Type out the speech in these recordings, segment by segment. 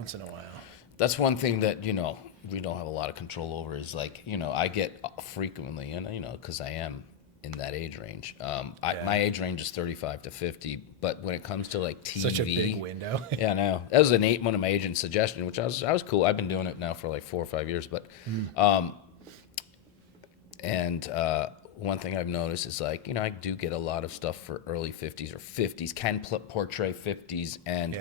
once in a while. That's one thing that, we don't have a lot of control over is like, I get frequently, and, because I am in that age range. My age range is 35 to 50, but when it comes to like TV. Such a big window. Yeah, I know. That was one of my agent's suggestion, which I was cool. I've been doing it now for like 4 or 5 years, but, one thing I've noticed is like, I do get a lot of stuff for early 50s or 50s, can portray 50s, and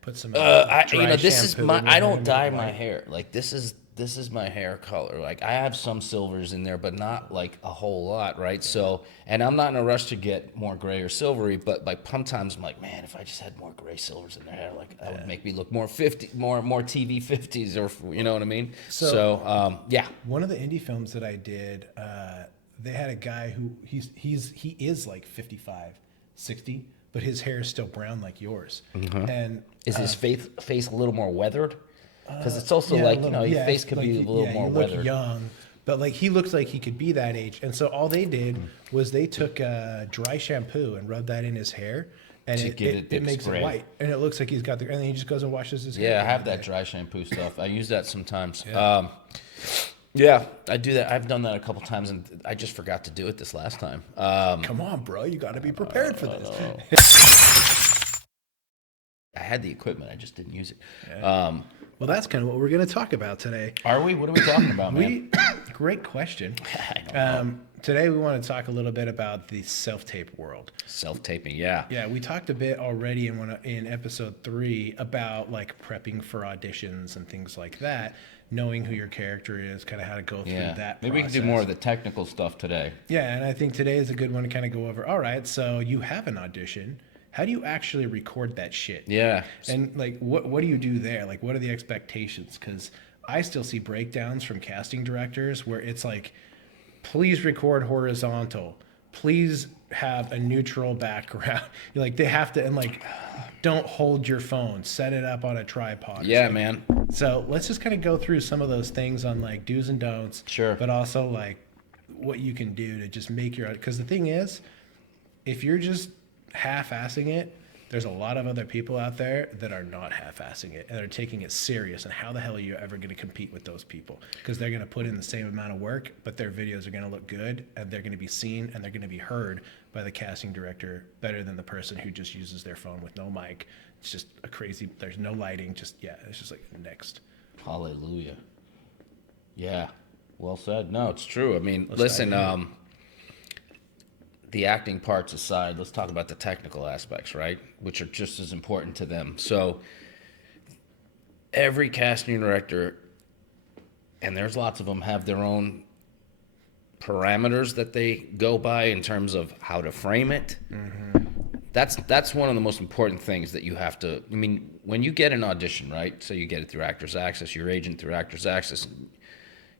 put some this is shampoo in I your don't hair, dye make it my white. hair. Like this is my hair color. Like I have some silvers in there, but not like a whole lot, right? So, and I'm not in a rush to get more gray or silvery, but like sometimes I'm like, man, if I just had more gray silvers in their hair, like that would make me look more more TV 50s, or you know what I mean? So yeah. One of the indie films that I did, they had a guy who he is like 55, 60, but his hair is still brown like yours. And Is his face a little more weathered? Because it's also yeah, like, a little- your yeah, face could like be a little you more look weathered. young, but like he looks like he could be that age. And so all they did was they took dry shampoo and rubbed that in his hair, and To get it it makes gray. it white, and it looks like he's got and then he just goes and washes his hair. Yeah, I again have that that day. dry shampoo stuff. I use that sometimes. Yeah. Yeah, I do that. I've done that a couple times, and I just forgot to do it this last time. Come on, bro, you got to be prepared for this. I had the equipment, I just didn't use it. Well, that's kind of what we're going to talk about today. Are we? What are we talking about, man? Great question. I don't know. Today we want to talk a little bit about the self-tape world. Self-taping, yeah. Yeah, we talked a bit already in episode 3 about like prepping for auditions and things like that, knowing who your character is, kind of how to go through Yeah. that Maybe we can do process. more of the technical stuff today. Yeah, and I think today is a good one to kind of go over. All right, so you have an audition. How do you actually record that shit? Yeah. And like, what do you do there? Like, what are the expectations? Because I still see breakdowns from casting directors where it's like, please record horizontal. Please have a neutral background. Like they have to, and like, don't hold your phone. Set it up on a tripod. Yeah, man. So let's just kind of go through some of those things on like do's and don'ts. Sure. But also like what you can do to just make your, because the thing is, if you're just half-assing it, there's a lot of other people out there that are not half-assing it and are taking it serious. And how the hell are you ever going to compete with those people? Because they're going to put in the same amount of work, but their videos are going to look good, and they're going to be seen, and they're going to be heard by the casting director better than the person who just uses their phone with no mic. It's just a crazy, there's no lighting, just, yeah, it's just like next. Hallelujah. Yeah. Well said. No, it's true. I mean, Let's listen, dive in. the acting parts aside, let's talk about the technical aspects, right? Which are just as important to them. So every casting director, and there's lots of them, have their own parameters that they go by in terms of how to frame it. That's one of the most important things that you have to, I mean, when you get an audition, right? So you get it through Actors Access, your agent through Actors Access,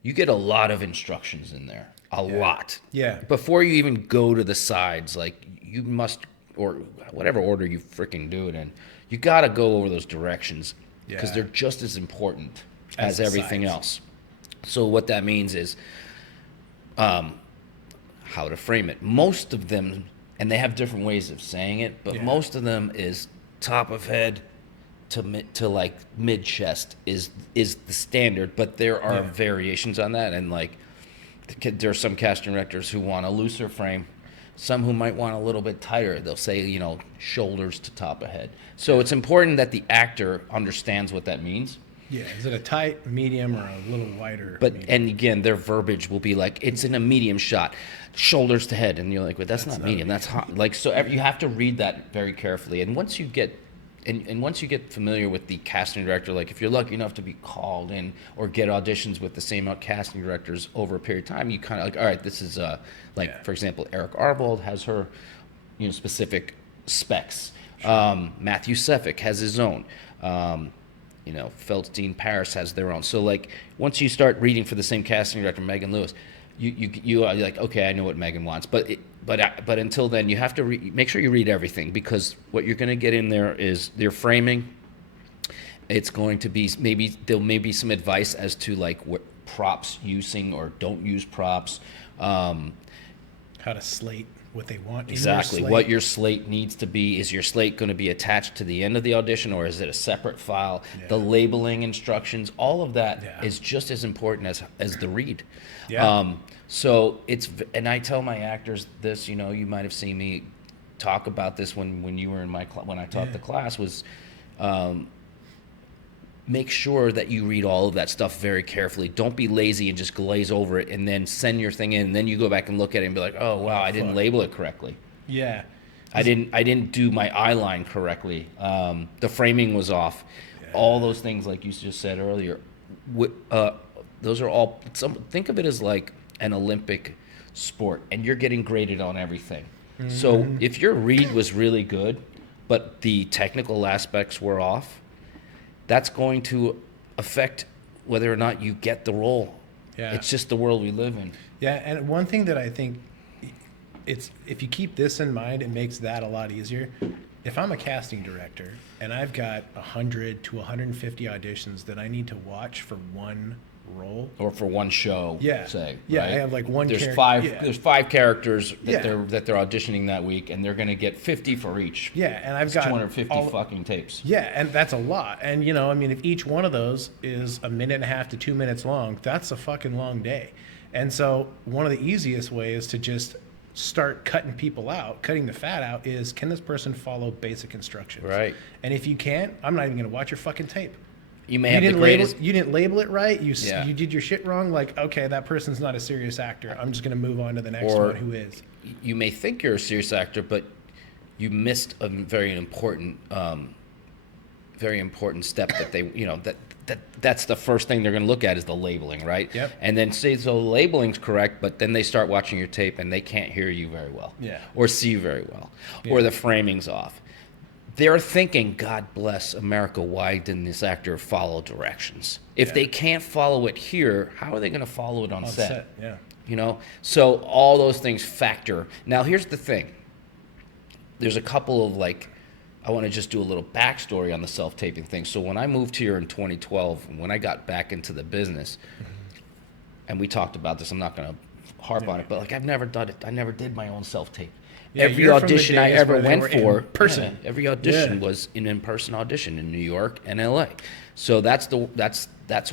you get a lot of instructions in there. A lot. Yeah. Before you even go to the sides, like you must, or whatever order you freaking do it in, you got to go over those directions because Yeah. they're just as important As as the everything sides. else. So what that means is how to frame it. Most of them, and they have different ways of saying it, but Yeah. most of them is top of head to like mid chest is the standard, but there are Yeah. variations on that, and like there are some casting directors who want a looser frame, some who might want a little bit tighter. They'll say, shoulders to top of head. So it's important that the actor understands what that means. Yeah, is it a tight, medium, or a little wider? But medium? and again, their verbiage will be like, it's in a medium shot, shoulders to head, and you're like, well, that's not medium, that's hot. Like, so you have to read that very carefully. And once you get familiar with the casting director, like if you're lucky enough to be called in or get auditions with the same casting directors over a period of time, you kind of like, all right, this is for example, Eric Arvold has her, specific specs. Matthew Seffick has his own. Feldstein Paris has their own. So like once you start reading for the same casting director, Megan Lewis, you are like, okay, I know what Megan wants, but until then, you have to make sure you read everything, because what you're going to get in there is their framing. It's going to be there may be some advice as to like what props using or don't use props. how to slate. what they want. Exactly. In your slate. What your slate needs to be. Is your slate going to be attached to the end of the audition, or is it a separate file? Yeah. The labeling instructions, all of that is Yeah. just as important as the read. Yeah. So and I tell my actors this, you might have seen me talk about this when you were in when I taught the class, was make sure that you read all of that stuff very carefully. Don't be lazy and just glaze over it and then send your thing in, and then you go back and look at it and be like, oh wow, I didn't label it correctly. Yeah. I didn't do my eye line correctly. The framing was off. Yeah. All those things, like you just said earlier, those are all. Think of it as like an Olympic sport, and you're getting graded on everything. Mm-hmm. So if your read was really good, but the technical aspects were off, that's going to affect whether or not you get the role. Yeah. It's just the world we live in. Yeah, and one thing that I think if you keep this in mind, it makes that a lot easier. If I'm a casting director and I've got 100 to 150 auditions that I need to watch for one role or for one show, say, yeah, right? I have like one. There's five characters that they're auditioning that week, and they're going to get 50 for each. Yeah, and I've got 250 fucking tapes. Yeah, and that's a lot. And if each one of those is a minute and a half to 2 minutes long, that's a fucking long day. And so one of the easiest ways to just start cutting people out, cutting the fat out, is can this person follow basic instructions? Right. And if you can't, I'm not even going to watch your fucking tape. You may have the greatest. You didn't label it right. You did your shit wrong. Like, okay, that person's not a serious actor. I'm just going to move on to the next one who is. You may think you're a serious actor, but you missed a very important step that they, that's the first thing they're going to look at is the labeling, right? Yep. And then say, so the labeling's correct, but then they start watching your tape and they can't hear you very well. Yeah. Or see you very well. Yeah. Or the framing's off. They're thinking, God bless America, why didn't this actor follow directions? If they can't follow it here, how are they going to follow it on set? Yeah. So all those things factor. Now, here's the thing. There's a couple of, I want to just do a little backstory on the self-taping thing. So when I moved here in 2012, when I got back into the business, and we talked about this, I'm not going to harp on it, but I've never done it. I never did my own self-tape. Yeah, every audition I ever went for, every audition was an in-person audition in New York and LA. So that's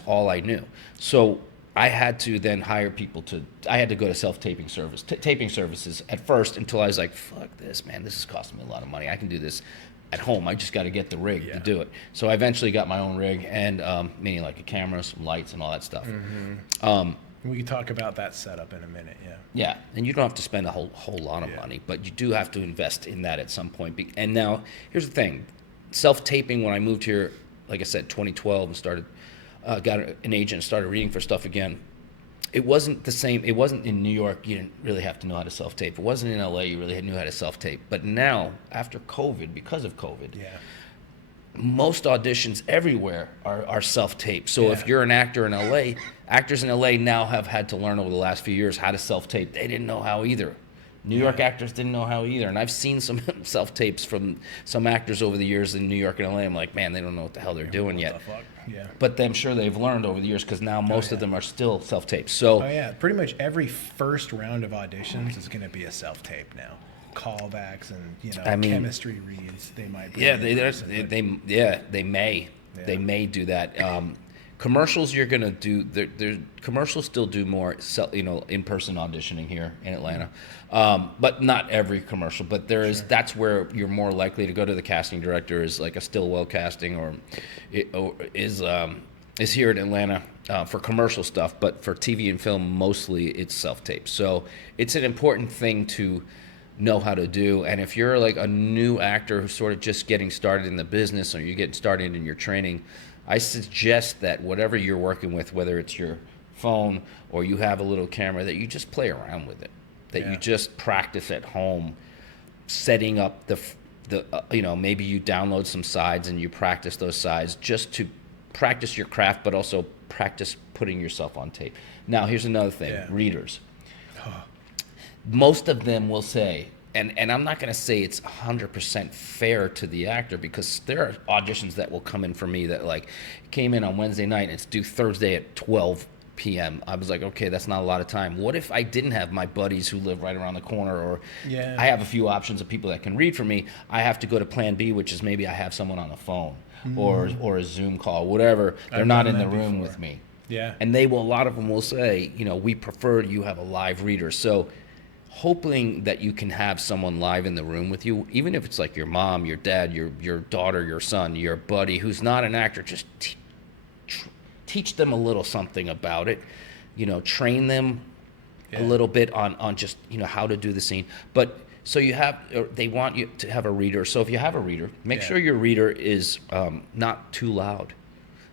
all I knew. So I had to then hire people I had to go to self-taping taping services at first until I was like, fuck this, man, this is costing me a lot of money. I can do this at home. I just got to get the rig to do it. So I eventually got my own rig, and meaning like a camera, some lights, and all that stuff. Mm-hmm. We can talk about that setup in a minute, Yeah, and you don't have to spend a whole lot of money, but you do have to invest in that at some point. And now, here's the thing. Self-taping, when I moved here, like I said, 2012, and started, got an agent and started reading for stuff again, it wasn't the same. It wasn't in New York, you didn't really have to know how to self-tape. It wasn't in LA, you really knew how to self-tape. But now, after COVID, because of COVID, most auditions everywhere are self-taped. So if you're an actor in LA, actors in LA now have had to learn over the last few years how to self-tape. They didn't know how either. New York actors didn't know how either. And I've seen some self-tapes from some actors over the years in New York and LA. I'm like, man, they don't know what the hell they're doing yet. But I'm sure they've learned over the years, because now most of them are still self-taped. So pretty much every first round of auditions is going to be a self-tape now. Callbacks and chemistry reads, they might be. They may do that. Commercials, you're gonna do. Commercials still do more, in-person auditioning here in Atlanta, but not every commercial. But that's where you're more likely to go to the casting director, is like a Stillwell casting, or is here in Atlanta for commercial stuff. But for TV and film, mostly it's self-tape. So it's an important thing to know how to do. And if you're like a new actor who's sort of just getting started in the business, or you're getting started in your training, I suggest that whatever you're working with, whether it's your phone or you have a little camera, that you just play around with it, that you just practice at home, setting up the maybe you download some sides and you practice those sides, just to practice your craft, but also practice putting yourself on tape. Now, here's another thing, readers. Most of them will say, and I'm not going to say it's 100% fair to the actor, because there are auditions that will come in for me that came in on Wednesday night and it's due Thursday at 12 p.m. I was like, okay, that's not a lot of time. What if I didn't have my buddies who live right around the corner, or Yeah. I have a few options of people that can read for me? I have to go to plan B, which is maybe I have someone on the phone or a Zoom call, whatever. They're I've not done in the that room before. with me. Yeah. And they will, a lot of them will say, we prefer you have a live reader. So hoping that you can have someone live in the room with you, even if it's like your mom, your dad, your daughter, your son, your buddy who's not an actor, just teach them a little something about it, train them a little bit on just, how to do the scene. But so they want you to have a reader. So if you have a reader, make sure your reader is not too loud.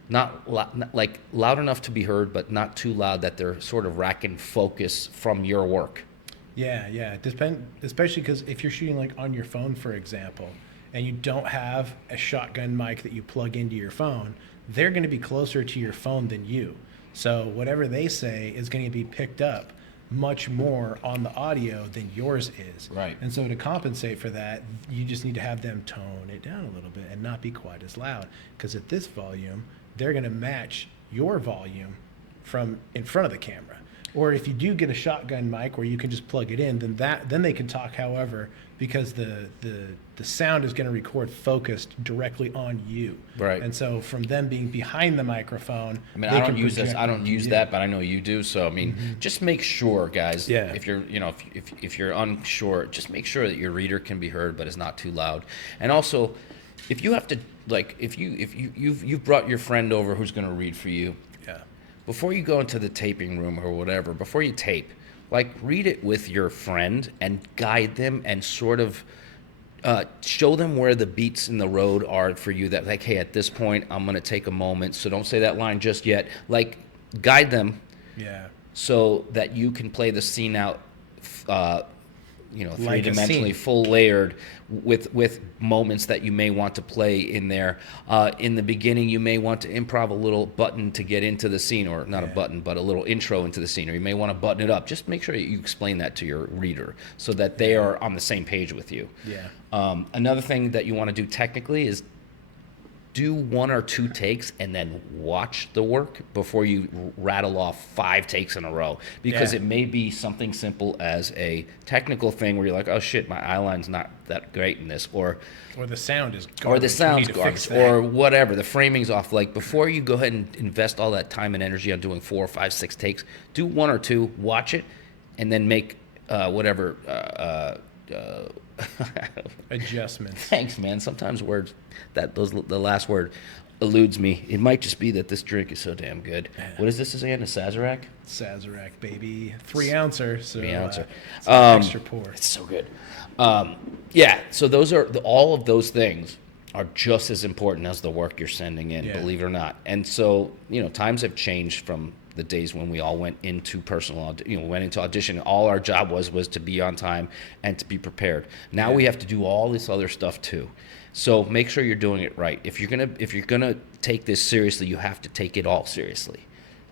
Not like loud enough to be heard, but not too loud that they're sort of racking focus from your work. Yeah. Especially because if you're shooting like on your phone, for example, and you don't have a shotgun mic that you plug into your phone, they're going to be closer to your phone than you. So whatever they say is going to be picked up much more on the audio than yours is. Right. And so to compensate for that, you just need to have them tone it down a little bit and not be quite as loud. Because at this volume, they're going to match your volume from in front of the camera. Or if you do get a shotgun mic where you can just plug it in, then they can talk however, because the sound is going to record focused directly on you. Right. And so from them being behind the microphone, I mean, they I don't can use this. project I don't onto use you. that, but I know you do. So I mean, just make sure, guys. Yeah. If you're, if you're unsure, just make sure that your reader can be heard, but is not too loud. And also, if you have to, like, if you've brought your friend over who's going to read for you, Yeah. before you go into the taping room or whatever, before you tape, like, read it with your friend and guide them and sort of show them where the beats in the road are for you, that like, hey, at this point, I'm going to take a moment, so don't say that line just yet. Like, guide them Yeah. so that you can play the scene out, Like a three-dimensionally, scene. full layered, with moments that you may want to play in there. In the beginning, you may want to improv a little button to get into the scene, or not a button, but a little intro into the scene, or you may want to button it up. Just make sure you explain that to your reader so that they are on the same page with you. Yeah. Another thing that you want to do technically is do 1 or 2 takes and then watch the work before you rattle off 5 takes in a row, because Yeah. it may be something simple as a technical thing where you're like, oh shit, my eye line's not that great in this, or Or the sound is garbage. or the We sound's need to fix garbage, that. or whatever, the framing's off. Like, before you go ahead and invest all that time and energy on doing 4 or 5, 6 takes, do 1 or 2, watch it, and then make whatever Adjustments. thanks, man. Sometimes words the last word eludes me. It might just be that this drink is so damn good. What is this again? A Sazerac? Sazerac, baby. 3-ouncer. So, 3-ouncer. it's an extra pour. It's so good. Yeah. So those are all of those things are just as important as the work you're sending in, Yeah. believe it or not. And so, times have changed from the days when we all went into went into audition. All our job was to be on time and to be prepared. Now we have to do all this other stuff too. So make sure you're doing it right. If you're gonna take this seriously, you have to take it all seriously.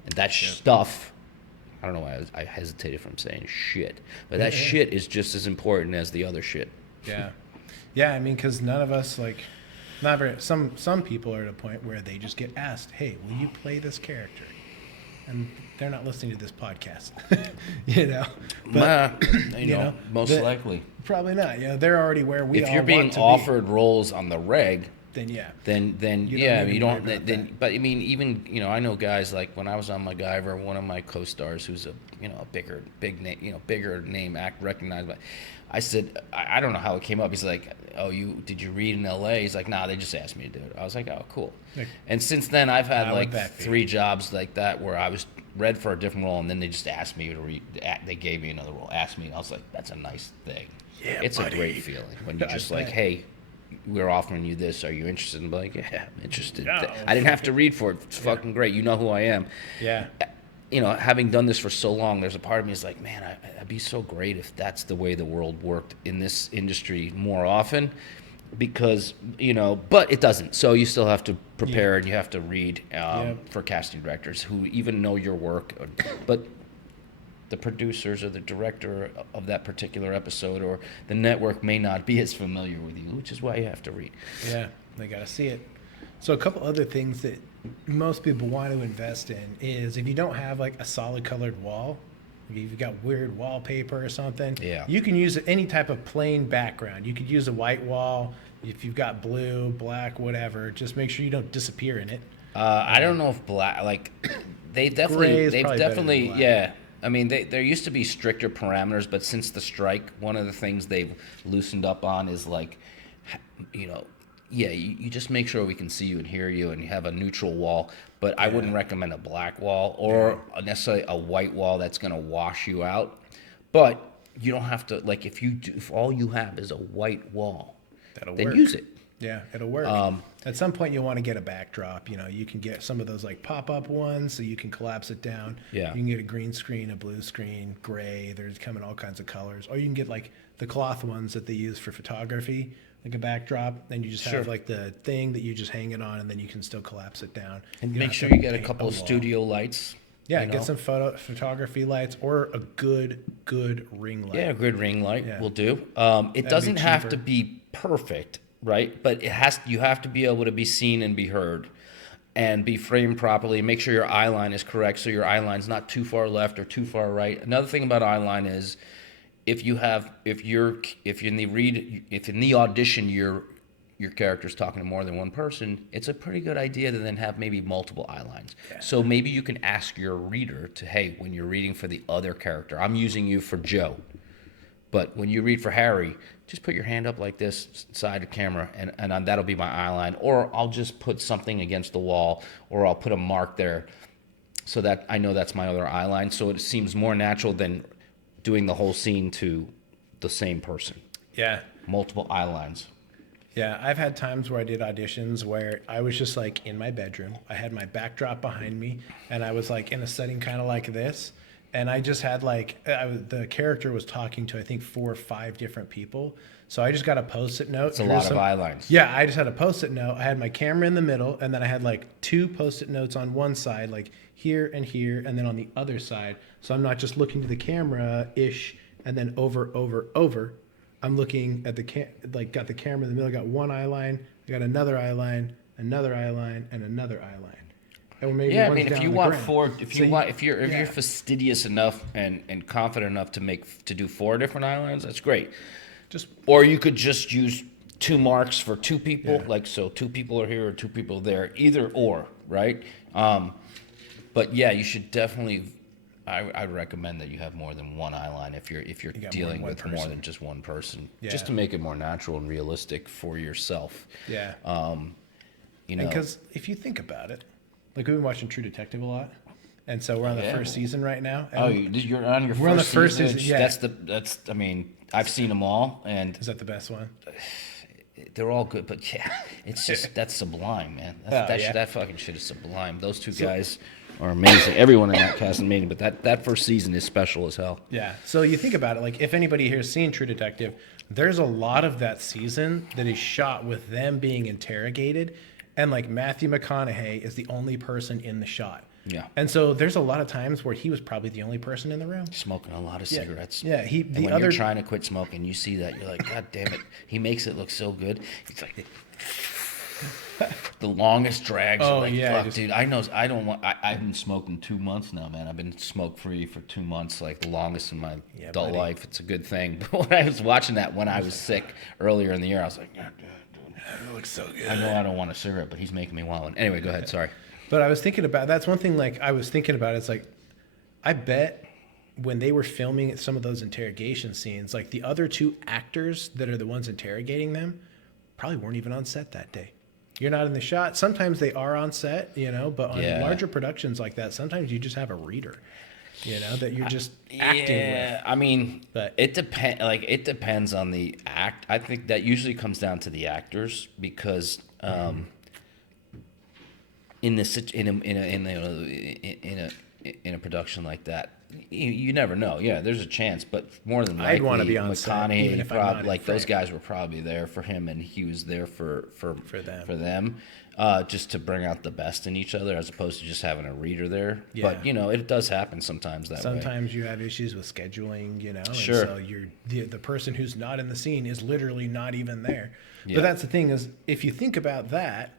And that stuff, I don't know why I hesitated from saying shit, but that shit is just as important as the other shit. Yeah. Yeah, I mean, because none of us, like, some people are at a point where they just get asked, hey, will you play this character? And they're not listening to this podcast, But, Most likely. probably not. They're already where we If all you're being want to offered roles on the reg, be. Then yeah. then You yeah, don't need you to worry don't. about Then, that. but I mean, even I know guys like when I was on MacGyver, one of my co-stars who's a bigger name act recognized. But I said, I don't know how it came up. He's like, oh, did you read in L.A.? He's like, nah, they just asked me to do it. I was like, oh, cool. Like, And since then, I've had how would like that be? 3 jobs like that where I was read for a different role, and then they just asked me to read. They gave me another role, asked me, and I was like, that's a nice thing. Yeah, It's buddy. a great feeling when you're I just like, bet. hey, we're offering you this. Are you interested? And be like, yeah, I'm interested. Yeah. I didn't have to read for it. It's fucking great. You know who I am. Yeah. Having done this for so long, there's a part of me is like, man, I'd be so great if that's the way the world worked in this industry more often, because, but it doesn't. So you still have to prepare and you have to read for casting directors who even know your work, but the producers or the director of that particular episode or the network may not be as familiar with you, which is why you have to read. Yeah. They got to see it. So a couple other things that most people want to invest in is if you don't have like a solid colored wall, if you've got weird wallpaper or something, Yeah. you can use any type of plain background. You could use a white wall if you've got blue, black, whatever. Just make sure you don't disappear in it. I don't know if black, like, Gray they've is probably better than definitely, black. yeah. I mean, there used to be stricter parameters, but since the strike, one of the things they've loosened up on is like, you know, yeah, you just make sure we can see you and hear you, and you have a neutral wall. But I wouldn't recommend a black wall or necessarily a white wall that's going to wash you out. But you don't have to, like, if all you have is a white wall, That'll then work. use it. Yeah, it'll work. At some point, you'll want to get a backdrop. You know, you can get some of those like pop-up ones, so you can collapse it down. Yeah. You can get a green screen, a blue screen, gray. There's come in all kinds of colors. Or you can get like the cloth ones that they use for photography, like a backdrop. And you just have like the thing that you just hang it on, and then you can still collapse it down. And You don't make have sure to you get a paint couple of wall. studio lights. Yeah, you know? get some photography lights or a good ring light. Yeah, a good ring light Yeah. will do. It be doesn't have to cheaper. be perfect, right? But you have to be able to be seen and be heard, and be framed properly. Make sure your eye line is correct, so your eye line's not too far left or too far right. Another thing about eye line is, if in the audition your character's talking to more than one person, it's a pretty good idea to then have maybe multiple eye lines. Yeah. So maybe you can ask your reader to, hey, when you're reading for the other character, I'm using you for Joe, but when you read for Harry, just put your hand up like this side of camera, and that'll be my eye line. Or I'll just put something against the wall, or I'll put a mark there so that I know that's my other eye line. So it seems more natural than doing the whole scene to the same person. Yeah. Multiple eye lines. Yeah, I've had times where I did auditions where I was just like in my bedroom. I had my backdrop behind me, and I was like in a setting kind of like this. And I just had like, the character was talking to, I think, 4 or 5 different people. So I just got a Post-it note. It's a lot of eye lines. Yeah, I just had a Post-it note. I had my camera in the middle, and then I had like 2 Post-it notes on one side, like here, and then on the other side. So I'm not just looking to the camera-ish, and then over. I'm looking at got the camera in the middle, got one eye line, I got another eye line, another eye line, and another eye line. Or maybe Yeah, I one's mean, down if you on the want ground. 4, if Yeah. you're fastidious enough and confident enough to do 4 different eye lines, that's great. Just Or you could just use 2 marks for 2 people, Yeah. like so 2 people are here or 2 people are there, either or, right? But yeah, you should definitely. I recommend that you have more than one eye line if you're got more than dealing one with more person. than just one person, Yeah. just to make it more natural and realistic for yourself. yeah. You know, Because if you think about it, like we've been watching True Detective a lot, and so we're on the Yeah. first season right now. And oh, you're on your We're on the first first season. season, yeah. That's. I mean, I've seen them all, and is that the best one? they're all good. But yeah, it's just that's sublime, man. Yeah. That fucking shit is sublime. Those 2 guys are amazing. Everyone in that cast is amazing, but that first season is special as hell. Yeah. So you think about it, like if anybody here has seen True Detective, there's a lot of that season that is shot with them being interrogated, and like Matthew McConaughey is the only person in the shot. Yeah. And so there's a lot of times where he was probably the only person in the room. Smoking a lot of cigarettes. Yeah. And when you're trying to quit smoking, you see that, you're like, God damn it. He makes it look so good. It's like the longest drags. Oh, Like, yeah, fuck, dude. I've been smoking 2 months now, man. I've been smoke free for 2 months, like the longest in my adult buddy. life. It's a good thing. But when I was watching that when I was sick earlier in the year, I was like, God, dude, It looks so good. I know I don't want a cigarette, but he's making me want one. Anyway, go ahead. Sorry. But I was thinking about, that's one thing like I was thinking about, it's like I bet when they were filming some of those interrogation scenes, like the other 2 actors that are the ones interrogating them probably weren't even on set that day. You're not in the shot. Sometimes they are on set, you know, but on Yeah. larger productions like that, sometimes you just have a reader, you know, that you're just acting Yeah, with. I mean, But- it depends on the act. I think that usually comes down to the actors because in a production like that, you never know. Yeah, there's a chance, but more than likely, I'd wanna be on set, even if I'm not in like those frame. guys were probably there for him, and he was there for them. just to bring out the best in each other, as opposed to just having a reader there. Yeah. But you know, it does happen sometimes that way. Sometimes you have issues with scheduling, you know, Sure. and so the person who's not in the scene is literally not even there. Yeah. But that's the thing is, if you think about that,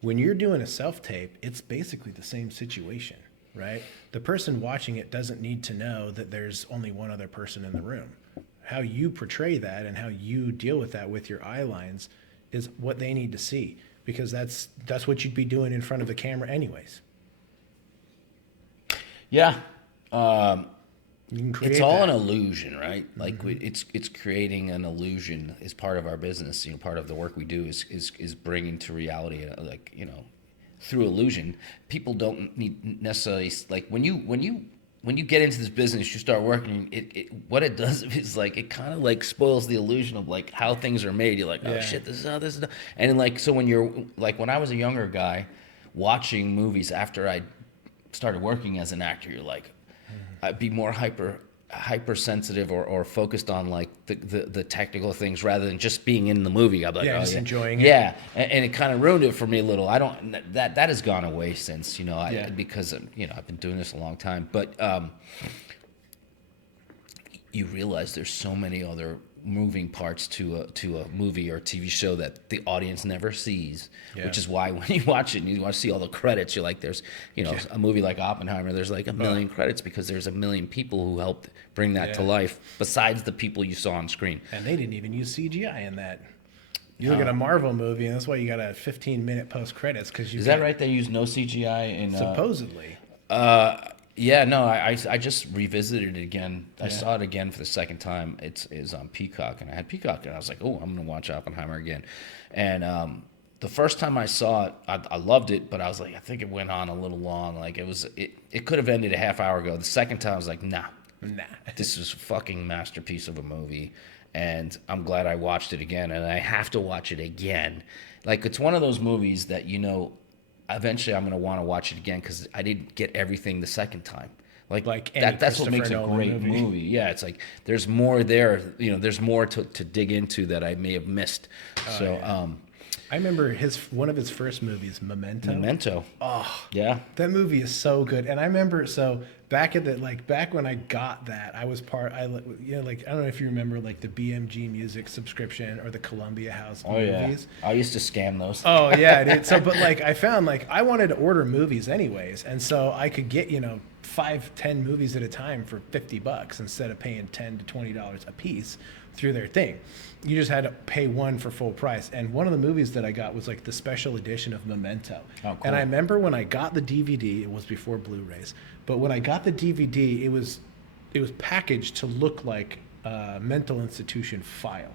When you're doing a self-tape, it's basically the same situation, right? The person watching it doesn't need to know that there's only one other person in the room. How you portray that and how you deal with that with your eye lines is what they need to see, because that's what you'd be doing in front of the camera anyways. Yeah. You can create It's all that. an illusion, right? Like it's creating an illusion is part of our business. You know, part of the work we do is bringing to reality, like, you know, through illusion. People don't need necessarily, like, when you get into this business, you start working. What it does is, like, it kind of like spoils the illusion of like how things are made. You're like, oh Yeah. shit, this is how this is done. And like, so when you're like, when I was a younger guy, watching movies after I started working as an actor, you're like, I'd be more hypersensitive or focused on like the technical things rather than just being in the movie. I'd be like, Yeah, oh just yeah, enjoying it. yeah, and it kind of ruined it for me a little. I don't that has gone away since, you know, Yeah. because, you know, I've been doing this a long time, but you realize there's so many other moving parts to a movie or TV show that the audience never sees, Yeah. which is why when you watch it and you want to see all the credits, you're like, there's, you know, a movie like Oppenheimer, there's like a million credits because there's a million people who helped bring that to Yeah. life besides the people you saw on screen. And they didn't even use CGI in that. You look at a Marvel movie, and that's why you got a 15-minute post credits, because you Is that right? They use no CGI in supposedly. Yeah, no, I just revisited it again. I saw it again for the second time. It is on Peacock, and I had Peacock, and I was like, oh, I'm gonna watch Oppenheimer again. And the first time I saw it, I loved it, but I was like, I think it went on a little long. Like, it could have ended a half hour ago. The second time, I was like, nah, this is a fucking masterpiece of a movie, and I'm glad I watched it again, and I have to watch it again. Like, it's one of those movies that, you know, eventually I'm going to want to watch it again because I didn't get everything the second time. Like any that's what makes Christopher a Nolan great movie. movie. Yeah, it's like there's more there. You know, there's more to dig into that I may have missed. I remember one of his first movies, Memento. Memento. Oh, Yeah. that movie is so good. And I remember, so back when I got that, I was like, I don't know if you remember, like, the BMG Music subscription or the Columbia House movies. I used to scam those. Oh yeah, dude. So, but like, I found, like, I wanted to order movies anyways, and so I could get, 5-10 movies at a time for $50 instead of paying $10 to $20 a piece through their thing. You just had to pay one for full price. And one of the movies that I got was like the special edition of Memento. Oh, cool. And I remember when I got the DVD, it was before Blu-rays, but when I got the DVD, it was packaged to look like a mental institution file.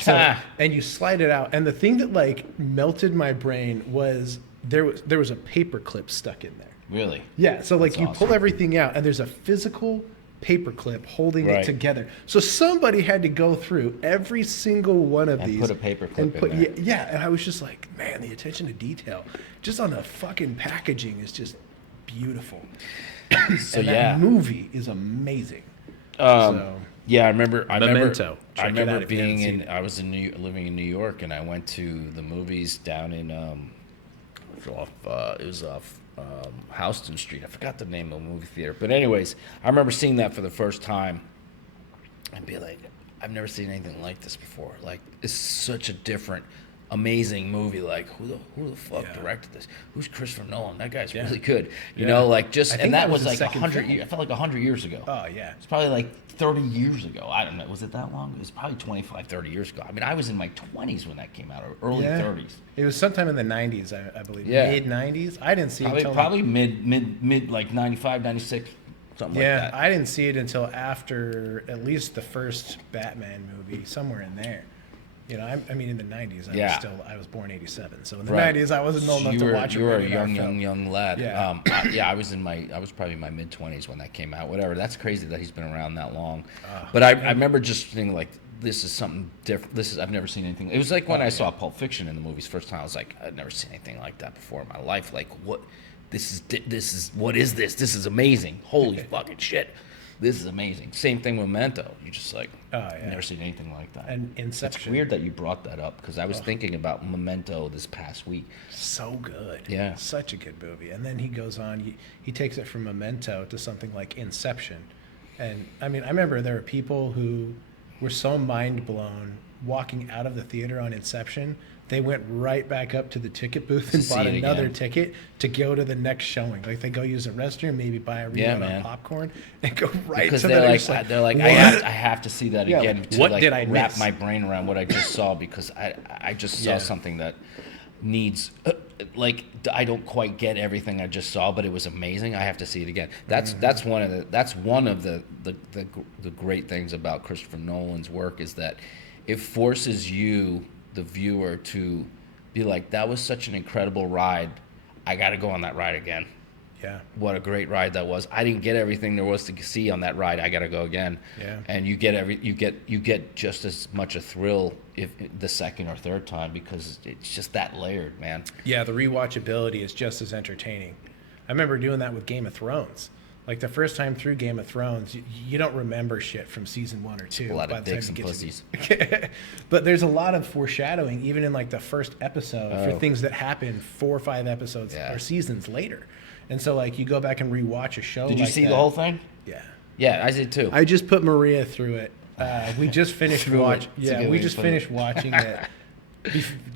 So, and you slide it out, and the thing that like melted my brain was there was a paper clip stuck in there. Really? Yeah, so like That's you awesome. pull everything out, and there's a physical paper clip holding Right. it together. So somebody had to go through every single one of And these put a paper clip in there. Yeah, and I was just like, man, the attention to detail just on the fucking packaging is just beautiful. So And yeah. that movie is amazing. So Yeah, I remember. Memento. I Check it out remember if you haven't being seen in. I was living in New York, and I went to the movies down in. It was off Houston Street. I forgot the name of the movie theater, but anyways, I remember seeing that for the first time, and be like, I've never seen anything like this before. Like, it's such a different, amazing movie. Like, who the fuck Yeah. directed this? Who's Christopher Nolan? That guy's Yeah. really good. You Yeah. know, like, just, I think and that that was was his like second 100 film. years. I felt like 100 years ago. oh yeah. It's probably like 30 years ago. I don't know. Was it that long? It was probably 25, 30 years ago. I mean, I was in my 20s when that came out, or early Yeah. 30s. It was sometime in the 90s, I believe. Yeah. Mid 90s. I didn't see it until Probably mid like 95, 96, something yeah, like that. I didn't see it until after at least the first Batman movie, somewhere in there. I mean, in the 90s, Yeah. I was born 87. So in the Right. 90s, I wasn't old So enough to watch it. You were a rated R film. young lad. Yeah. I was probably in my mid 20s when that came out. Whatever. That's crazy that he's been around that long. But I remember just thinking like, this is something different. I've never seen anything. It was like when I saw Pulp Fiction in the movies first time. I was like, I've never seen anything like that before in my life. Like, what? This is what is this? This is amazing. Holy fucking shit. This is amazing. Same thing with Memento. You just like, yeah. never seen anything like that. And It's Inception. weird that you brought that up because I was thinking about Memento this past week. So good. Yeah. Such a good movie. And then he goes on, he takes it from Memento to something like Inception. And I mean, I remember there were people who were so mind blown walking out of the theater on Inception they went right back up to the ticket booth and see bought it another again. ticket to go to the next showing. Like they go use a restroom, maybe buy a reload man. on popcorn, and go right Because to they're the like, next. I have to see that Yeah, again like, to what like did I wrap miss? my brain around what I just saw, because I just saw Yeah. something that needs like I don't quite get everything I just saw, but it was amazing. I have to see it again. That's one of the great things about Christopher Nolan's work, is that it forces you, the viewer, to be like, that was such an incredible ride. I got to go on that ride again. Yeah. What a great ride that was. I didn't get everything there was to see on that ride. I got to go again. Yeah. And you get just as much a thrill if the second or third time, because it's just that layered, man. Yeah, the rewatchability is just as entertaining. I remember doing that with Game of Thrones. Like the first time through Game of Thrones, you don't remember shit from season 1 or 2. A lot by of the time dicks you and get to pussies. But there's a lot of foreshadowing, even in like the first episode, for Oh. things that happen 4 or 5 episodes Yeah. or seasons later. And so like you go back and rewatch a show. Did you like see that. the whole thing? Yeah. Yeah, I did too. I just put Maria through it. We just finished Through it. watch. It's a Yeah, good we way to just put it. finished watching it.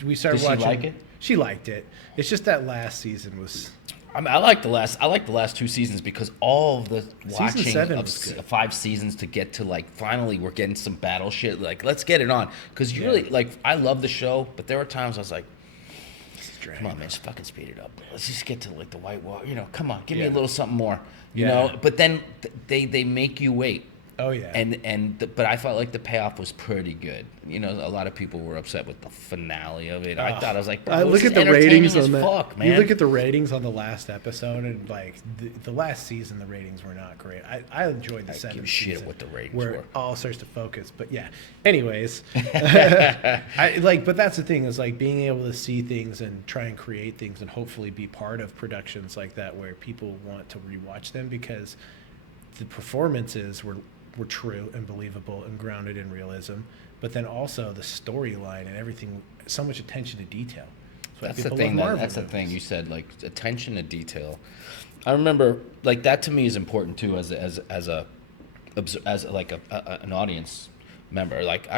We started Did she watching. like it? She liked it. It's just that last season was. I mean, I like the last 2 seasons, because all of the watching 7 of was good. 5 seasons to get to like finally we're getting some battle shit. Like, let's get it on, because you Yeah. really like. I love the show, but there were times I was like, Dragging. come on, man, just fucking speed it up. Let's just get to like the White Wall. You know, come on, give me a Yeah. little something more. You Yeah. know, but then they make you wait. Oh yeah. But I felt like the payoff was pretty good. You know, a lot of people were upset with the finale of it. I thought, I was like, bro, I this look is at the entertaining ratings as on that. fuck, man. You look at the ratings on the last episode, and like the last season, the ratings were not great. I enjoyed the I seventh give a shit season, what the ratings where were. it all starts to focus. But yeah. Anyways, but that's the thing, is like being able to see things and try and create things and hopefully be part of productions like that where people want to rewatch them, because the performances were true and believable and grounded in realism, but then also the storyline and everything, so much attention to detail. That's the thing. That's the thing you said, like attention to detail. I remember, like, that to me is important too, as like an audience member. Like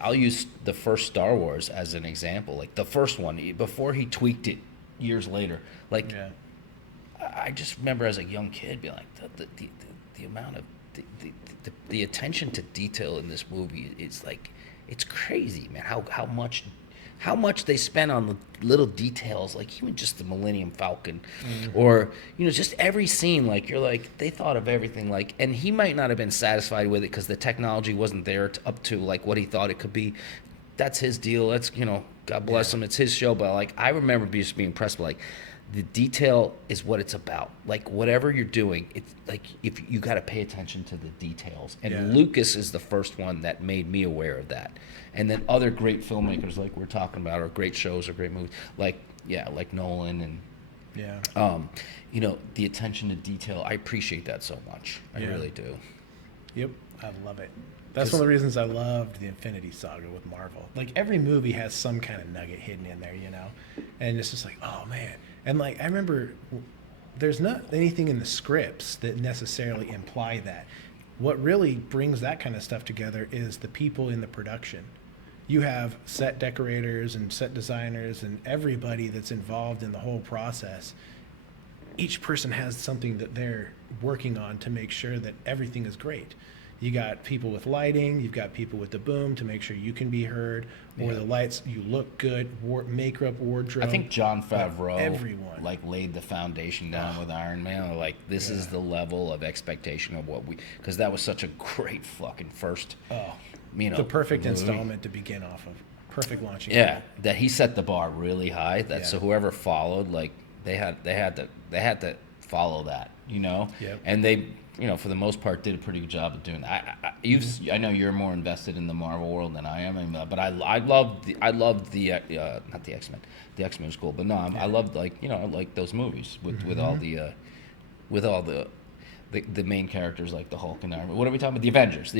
I'll use the first Star Wars as an example. Like the first one, before he tweaked it years later. Like Yeah. I just remember as a young kid being like the amount of the attention to detail in this movie is like, it's crazy, man. How much they spend on the little details, like even just the Millennium Falcon, or just every scene. Like you're like, they thought of everything. Like, and he might not have been satisfied with it because the technology wasn't there up to like what he thought it could be. That's his deal. That's God bless him. It's his show. But like, I remember just being impressed by like, the detail is what it's about. Like whatever you're doing, it's like if you got to pay attention to the details. And Yeah. Lucas is the first one that made me aware of that. And then other great filmmakers like we're talking about, or great shows or great movies, like Nolan and the attention to detail. I appreciate that so much. I Yeah. really do. Yep, I love it. That's one of the reasons I loved the Infinity Saga with Marvel. Like every movie has some kind of nugget hidden in there, and it's just like, oh man. And like I remember, there's not anything in the scripts that necessarily imply that. What really brings that kind of stuff together is the people in the production. You have set decorators and set designers and everybody that's involved in the whole process. Each person has something that they're working on to make sure that everything is great. You got people with lighting, you've got people with the boom to make sure you can be heard, or the lights, you look good, makeup, wardrobe. I think Jon Favreau everyone. like laid the foundation down with Iron Man. Like this is the level of expectation of what because that was such a great fucking first. The perfect movie. installment to begin off of. Perfect launching. Yeah, point. that he set the bar really high. So whoever followed, like they had to follow that, Yep. And they, for the most part, did a pretty good job of doing that. I know you're more invested in the Marvel world than I am, but I loved the not the X-Men. The X-Men was cool, but no, I loved I like those movies with all the main characters like the Hulk and Iron Man. What are we talking about? The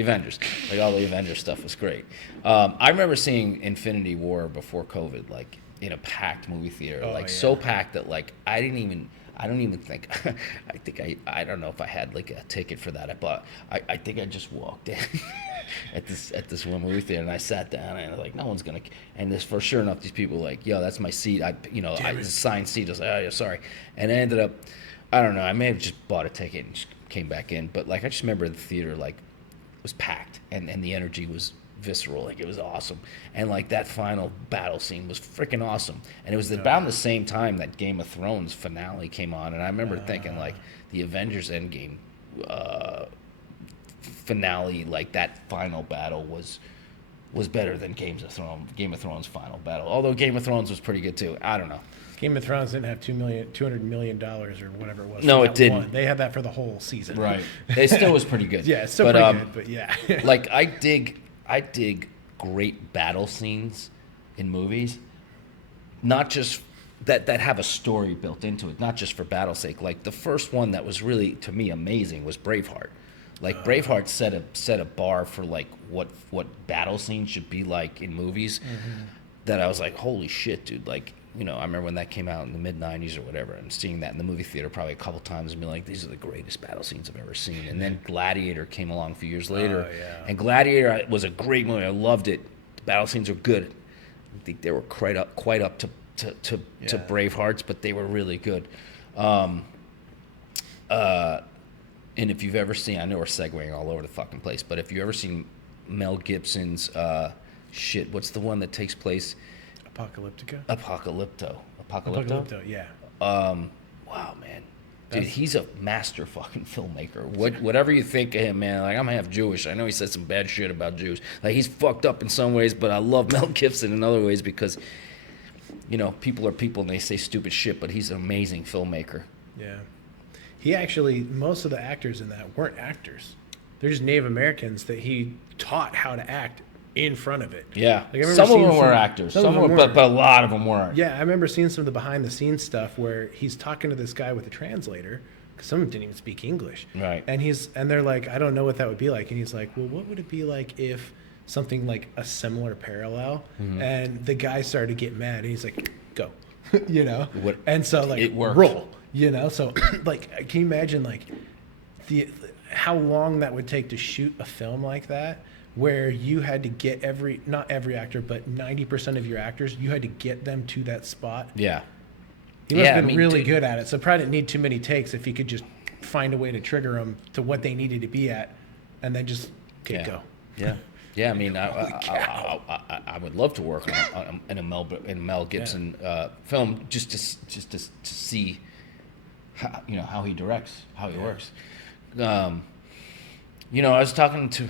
Avengers. Like all the Avengers stuff was great. I remember seeing Infinity War before COVID, like in a packed movie theater, so packed that like I I don't even think. I don't know if I had like a ticket for that. I think I just walked in at this one movie theater, and I sat down, and I was like, no one's gonna. And this for sure enough, these people were like, yo, that's my seat. Assigned seat. I was like, oh yeah, sorry. And I ended up, I don't know. I may have just bought a ticket and just came back in, but like I just remember the theater like was packed, and the energy was visceral. Like it was awesome, and like that final battle scene was freaking awesome. And it was about the same time that Game of Thrones finale came on, and I remember thinking like the Avengers Endgame finale, like that final battle was better than Game of Thrones final battle. Although Game of Thrones was pretty good too. I don't know. Game of Thrones didn't have $200 million or whatever it was. No, for it that didn't. one. They had that for the whole season. Right. It still was pretty good. Yeah, it's still pretty good, but yeah. Like I dig great battle scenes in movies, not just that have a story built into it, not just for battle's sake. Like the first one that was really to me amazing was Braveheart. Like Braveheart set a bar for like what battle scenes should be like in movies. That I was like, holy shit, dude! Like, you know, I remember when that came out in the mid '90s or whatever, and seeing that in the movie theater probably a couple times and being like, these are the greatest battle scenes I've ever seen. And then Gladiator came along a few years later, and Gladiator was a great movie. I loved it. The battle scenes were good. I think they were quite up to Braveheart's, but they were really good. And if you've ever seen, I know we're segueing all over the fucking place, but if you've ever seen Mel Gibson's what's the one that takes place? Apocalypto, yeah. Wow, man. Dude, he's a master fucking filmmaker. Whatever you think of him, man, like I'm half Jewish. I know he said some bad shit about Jews. Like he's fucked up in some ways, but I love Mel Gibson in other ways because, you know, people are people and they say stupid shit, but he's an amazing filmmaker. Yeah. He actually, most of the actors in that weren't actors. They're just Native Americans that he taught how to act in front of it. Yeah. Like, some of them were actors. Some were, but a lot of them weren't. Yeah, I remember seeing some of the behind-the-scenes stuff where he's talking to this guy with a translator, because some of them didn't even speak English. Right. And they're like, I don't know what that would be like. And he's like, well, what would it be like if something like a similar parallel? And the guy started to get mad, and he's like, go, you know? And so, like, it worked. Roll, you know? So, like, can you imagine, like, how long that would take to shoot a film like that, where you had to get not every actor, but 90% of your actors, you had to get them to that spot. Yeah. He must have been really good at it. So probably didn't need too many takes if he could just find a way to trigger them to what they needed to be at, and then just go. Yeah. Yeah, I mean, I would love to work in a Mel Gibson film just to see how he directs, how he works. You know, I was talking to,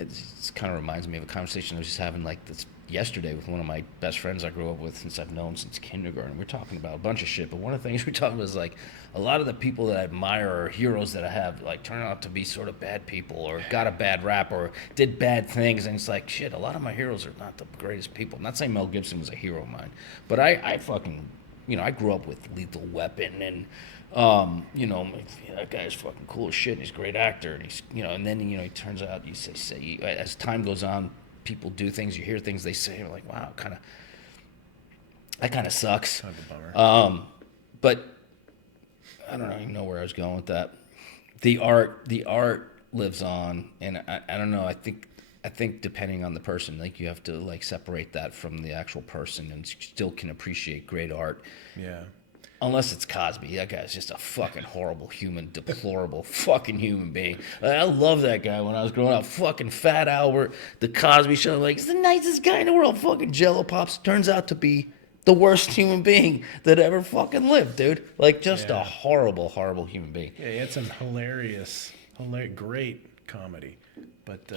it kind of reminds me of a conversation I was just having like this yesterday with one of my best friends I grew up with since I've known since kindergarten. We're talking about a bunch of shit, but one of the things we're talking about is like a lot of the people that I admire or heroes that I have like turn out to be sort of bad people or got a bad rap or did bad things. And it's like, shit, a lot of my heroes are not the greatest people. I'm not saying Mel Gibson was a hero of mine, but I fucking, you know, I grew up with Lethal Weapon and, you know, that guy's fucking cool as shit. And he's a great actor, and he's, you know, and then, you know, he turns out, you say as time goes on, people do things, you hear things they say, you're like, wow, that kind of sucks. Kind of a bummer. But I don't even know where I was going with that. The art lives on, and I don't know. I think depending on the person, like you have to like separate that from the actual person, and still can appreciate great art. Yeah. Unless it's Cosby. That guy's just a fucking horrible human, deplorable fucking human being. I love that guy when I was growing up. Fucking Fat Albert, the Cosby Show. Like, he's the nicest guy in the world. Fucking Jello Pops turns out to be the worst human being that ever fucking lived, dude. Like, just a horrible, horrible human being. Yeah, he had some hilarious, great comedy. But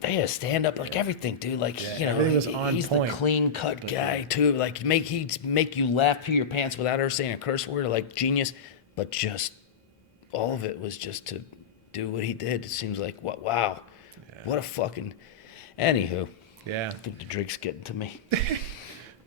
they had stand up, like everything, dude. Like you know, everything was on he's point. the clean cut guy too. Like he'd make you laugh through your pants without ever saying a curse word. Like genius, but just all of it was just to do what he did. It seems like what a fucking. Anywho, yeah, I think the drink's getting to me.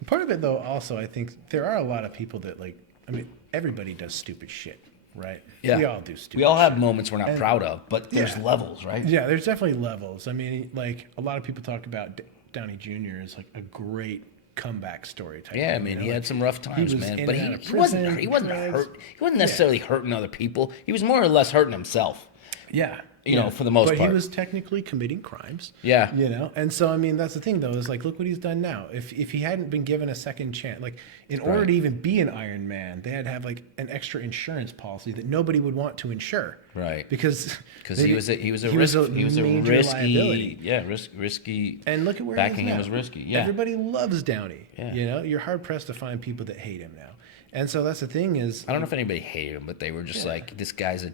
Part of it though, also, I think there are a lot of people that like. I mean, everybody does stupid shit. Right? Yeah. We all do stupid We all have shit. moments we're not proud of, but there's levels, right? Yeah, there's definitely levels. I mean, like, a lot of people talk about Downey Jr. as, like, a great comeback story type. Yeah, I thing, mean, you know? he Like, had some rough times, was man. in But and out of he wasn't prison, he wasn't drugs. hurt. He wasn't necessarily hurting other people. He was more or less hurting himself. Yeah. You know, for the most but part. he was technically committing crimes. Yeah. You know, and so I mean that's the thing though, is like look what he's done now. If he hadn't been given a second chance, like in order Right. to even be an Iron Man, they had to have like an extra insurance policy that nobody would want to insure. Right. Because He was a major risky, liability. risky. And look at where backing he is him now. was risky. Yeah. Everybody loves Downey. Yeah. You know, you're hard pressed to find people that hate him now. And so that's the thing is I don't know if anybody hated him, but they were just like, this guy's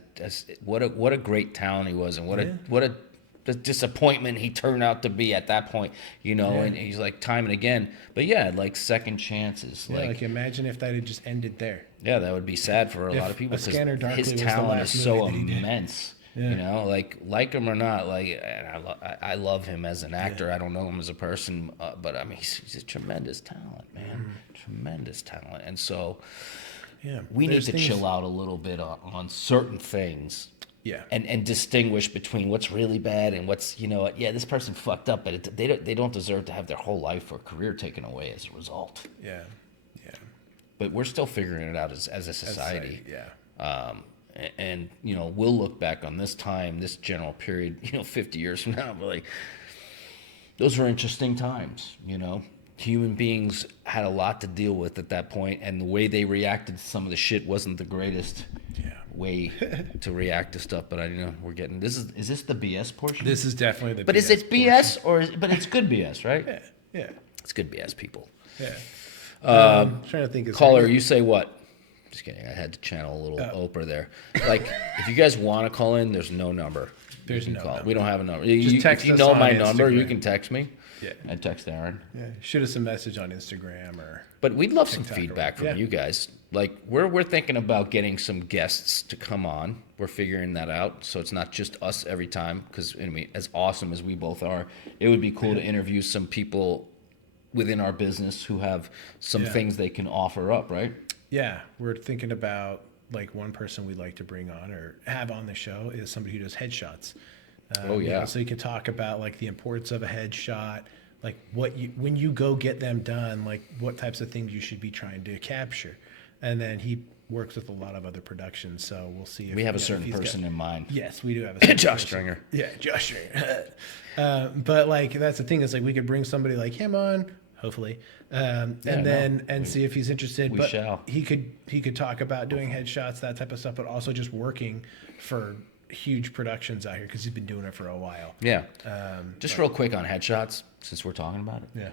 what a great talent he was, and what a disappointment he turned out to be at that point, you know. And he's like time and again, but yeah, like second chances, like imagine if that had just ended there. yeah, that would be sad for a lot of people A Scanner because Darkly his was the talent last is so movie that he did. immense. Yeah. You know, like him or not, like, and I love him as an actor. I don't know him as a person, but I mean, he's a tremendous talent, man. Tremendous talent. And so we need to chill out a little bit on certain things. Yeah. And distinguish between what's really bad and what's, you know, this person fucked up, but they don't deserve to have their whole life or career taken away as a result. Yeah. But we're still figuring it out as a society. Yeah. And you know, we'll look back on this time, this general period, you know, 50 years from now, but like, those were interesting times, you know. Human beings had a lot to deal with at that point, and the way they reacted to some of the shit wasn't the greatest way to react to stuff. But I know we're getting is this the BS portion? This is definitely the But BS is it BS but it's good BS, right? Yeah. It's good BS, people. Yeah. Trying to think of Caller, you say what? Just kidding. I had to channel a little Oprah there. Like, if you guys want to call in, there's no number. There's you can no call. number. We don't have a number. Just text if you us know on my number, you Instagram. can text me. Yeah. I text Aaron. Yeah. Shoot us a message on Instagram or. But we'd love some TikTok or feedback from whatever. you guys. Like, we're thinking about getting some guests to come on. We're figuring that out, so it's not just us every time. Because I mean, as awesome as we both are, it would be cool to interview some people within our business who have some things they can offer up, right? Yeah, we're thinking about like one person we'd like to bring on or have on the show is somebody who does headshots. You know, so you can talk about like the importance of a headshot, like when you go get them done, like what types of things you should be trying to capture. And then he works with a lot of other productions, so we'll see if We have a if certain he's got- person in mind. Yes, we do have a certain Josh person. Stringer. Yeah, Josh Stringer. But like that's the thing is like we could bring somebody like him on, hopefully, and see if he's interested. We shall. He could talk about doing headshots, that type of stuff, but also just working for huge productions out here because he's been doing it for a while. Yeah. Just real quick on headshots, since we're talking about it. Yeah.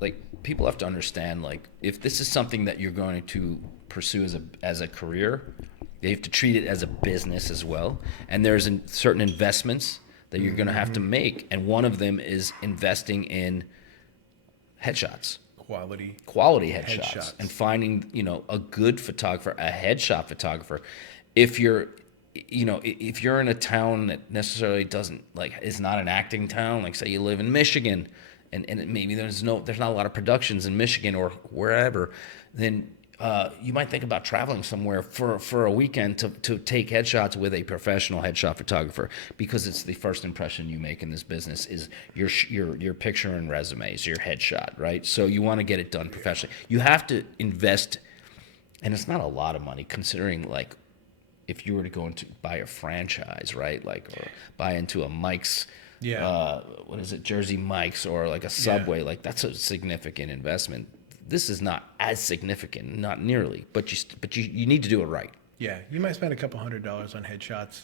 Like, people have to understand, like, if this is something that you're going to pursue as a career, you have to treat it as a business as well. And there's certain investments that you're going to have to make, and one of them is investing in headshots. Quality headshots. And finding, you know, a good photographer, a headshot photographer. If you're in a town that necessarily doesn't, like, is not an acting town, like say you live in Michigan, and maybe there's not a lot of productions in Michigan or wherever, then you might think about traveling somewhere for a weekend to take headshots with a professional headshot photographer, because it's the first impression you make in this business is your picture and resumes, your headshot, right? So you want to get it done professionally. You have to invest, and it's not a lot of money considering, like, if you were to go into buy a franchise, right? Like, or buy into a Mike's, what is it, Jersey Mike's, or like a Subway, like that's a significant investment. This is not as significant, not nearly, but you need to do it right. Yeah, you might spend a couple $100s on headshots,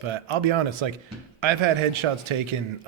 but I'll be honest, like I've had headshots taken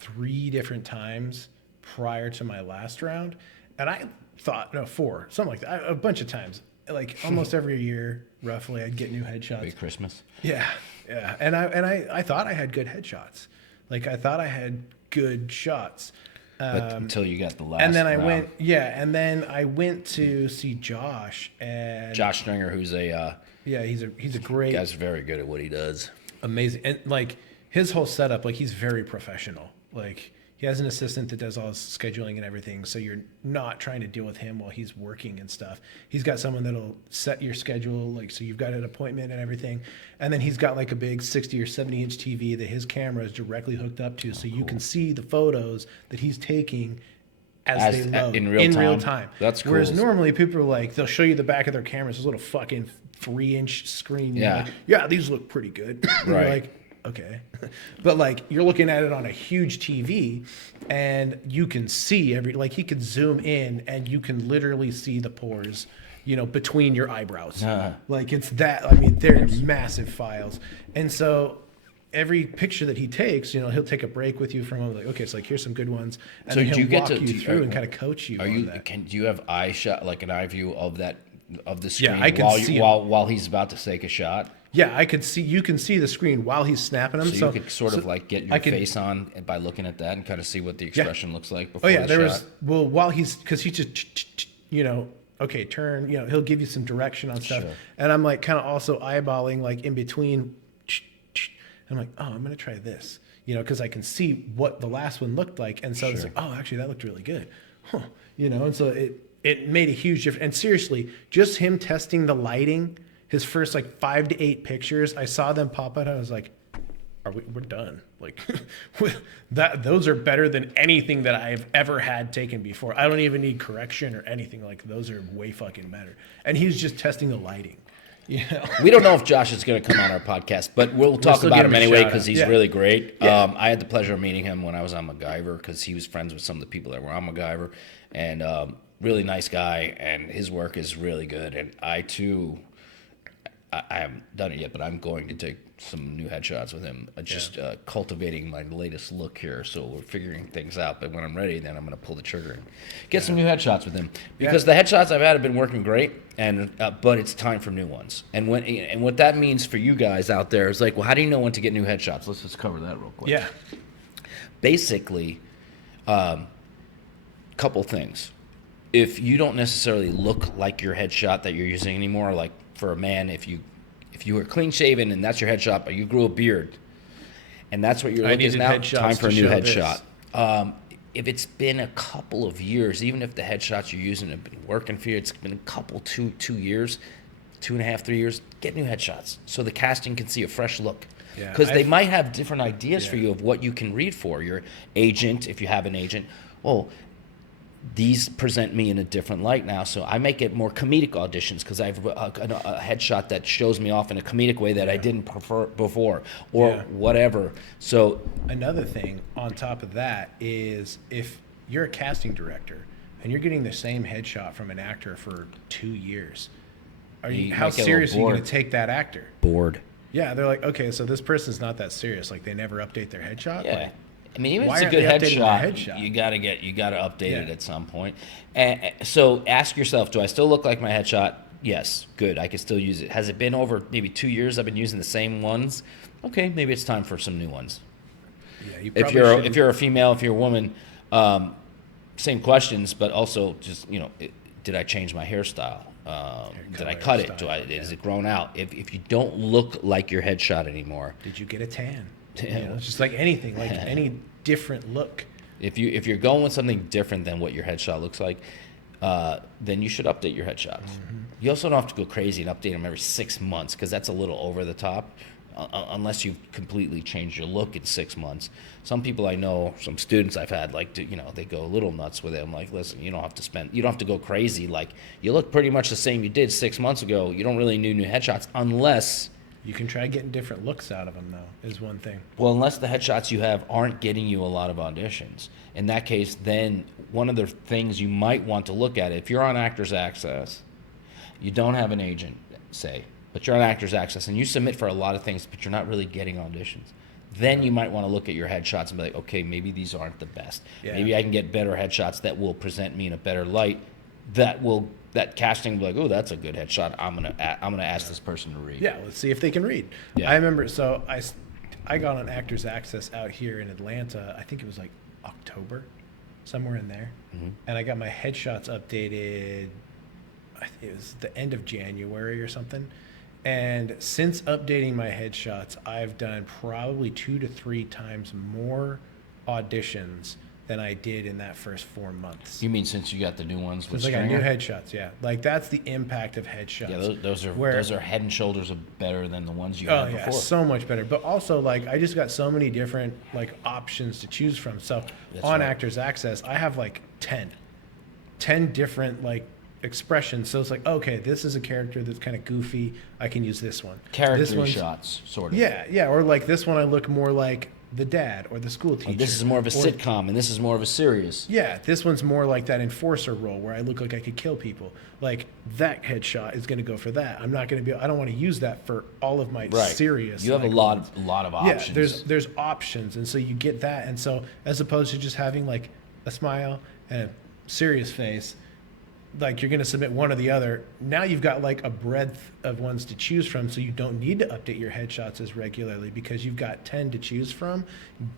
3 different times prior to my last round, and I thought 4, something like that, a bunch of times. Like almost every year, roughly, I'd get new headshots. Big Christmas. Yeah, and I thought I had good headshots. Like I thought I had good shots. But until you got the last. And then I round. went to see Josh and Josh Stringer, who's he's a great guy's very good at what he does. Amazing, and like his whole setup, like he's very professional. Like he has an assistant that does all his scheduling and everything, so you're not trying to deal with him while he's working and stuff. He's got someone that'll set your schedule, like so you've got an appointment and everything, and then he's got like a big 60 or 70 inch TV that his camera is directly hooked up to, so you can see the photos that he's taking as they load in real real time? time. That's cool. Whereas normally people are like, they'll show you the back of their cameras, this little fucking 3-inch screen. Yeah. Like, yeah, these look pretty good. You're Right. like, okay. But like, you're looking at it on a huge TV and you can see like he could zoom in and you can literally see the pores, between your eyebrows. Like it's that, I mean, they're massive files. And so every picture that he takes, he'll take a break with you from like, okay, so like here's some good ones, and So then do he'll you get walk to you through and kind of coach you. Are on you that. do you have eye shot, like an eye view of the screen I can while see while he's about to take a shot? Yeah, I could see. You can see the screen while he's snapping them. So you could sort of like get your face on by looking at that and kind of see what the expression looks like before the shot. While because he just okay, turn, he'll give you some direction on stuff. Sure. And I'm like kind of also eyeballing like in between. I'm like, oh, I'm going to try this, because I can see what the last one looked like. And so it's like, oh, actually that looked really good. Huh. And so it made a huge difference. And seriously, just him testing the lighting, his first like 5 to 8 pictures, I saw them pop out. I was like, we're done. Like those are better than anything that I've ever had taken before. I don't even need correction or anything. Like those are way fucking better. And he was just testing the lighting. We don't know if Josh is going to come on our podcast, but we'll talk about him anyway because he's really great. Yeah. I had the pleasure of meeting him when I was on MacGyver because he was friends with some of the people that were on MacGyver, and really nice guy, and his work is really good. And I too, I haven't done it yet, but I'm going to take some new headshots with him, cultivating my latest look here. So we're figuring things out, but when I'm ready, then I'm going to pull the trigger and get some new headshots with him because the headshots I've had have been working great, and but it's time for new ones. And what that means for you guys out there is like, well, how do you know when to get new headshots? Let's just cover that real quick. Yeah. Basically, couple things. If you don't necessarily look like your headshot that you're using anymore, like for a man, if you were clean shaven and that's your headshot, but you grew a beard, and that's what your look is now, time for a new headshot. If it's been a couple of years, even if the headshots you're using have been working for you, it's been a couple, 2 years, 2.5, 3 years, get new headshots so the casting can see a fresh look. Because they might have different ideas for you of what you can read for. Your agent, if you have an agent, these present me in a different light now, so I make it more comedic auditions because I have a headshot that shows me off in a comedic way that I didn't prefer before, or whatever. So another thing on top of that is if you're a casting director and you're getting the same headshot from an actor for 2 years, how serious are you going to take that actor? Bored. Yeah, they're like, okay, so this person's not that serious. Like they never update their headshot. Yeah. Like, I mean, even if why it's a aren't good they updating their headshot, headshot? you gotta update it at some point. So ask yourself, do I still look like my headshot? Yes, good. I can still use it. Has it been over maybe 2 years I've been using the same ones? Okay, maybe it's time for some new ones. Yeah, if you're a female, if you're a woman, same questions, but also just did I change my hairstyle? Did I cut it? Is it grown out? If you don't look like your headshot anymore, did you get a tan? It's just like anything, like any different look. If you're going with something different than what your headshot looks like, then you should update your headshots. Mm-hmm. You also don't have to go crazy and update them every 6 months because that's a little over the top. Unless you've completely changed your look in 6 months. Some people I know, some students I've had, they go a little nuts with it. I'm like, listen, you don't have to go crazy. Like, you look pretty much the same you did 6 months ago. You don't really need new headshots unless you can try getting different looks out of them, though, is one thing. Well, unless the headshots you have aren't getting you a lot of auditions. In that case, then one of the things you might want to look at, if you're on Actors Access, you don't have an agent, say, but you're on Actors Access and you submit for a lot of things, but you're not really getting auditions. Then you might want to look at your headshots and be like, okay, maybe these aren't the best. Yeah. Maybe I can get better headshots that will present me in a better light. That casting will be like, oh, that's a good headshot. I'm gonna ask this person to read. Yeah, let's see if they can read. Yeah. I remember, so I got on Actors Access out here in Atlanta. I think it was like October, somewhere in there, and I got my headshots updated. I think it was the end of January or something. And since updating my headshots, I've done probably 2 to 3 times more auditions than I did in that first 4 months. You mean since you got the new ones with Stringer? Like new headshots, yeah. Like that's the impact of headshots. Yeah, those are head and shoulders better than the ones you had before. So much better. But also, like, I just got so many different like options to choose from. So on Actors Access, I have like 10 different like expressions. So it's like, okay, this is a character that's kind of goofy. I can use this one. Character This one's, shots, sort of. yeah, or like this one, I look more like the dad or the school teacher. This is more of a sitcom, and this is more of a serious. Yeah, this one's more like that enforcer role where I look like I could kill people. Like that headshot is going to go for that. I'm not going to be. I don't want to use that for all of my serious. You have like, a lot of options. Yeah, there's options, and so you get that, and so as opposed to just having like a smile and a serious face, like you're going to submit one or the other. Now you've got like a breadth of ones to choose from, so you don't need to update your headshots as regularly because you've got 10 to choose from,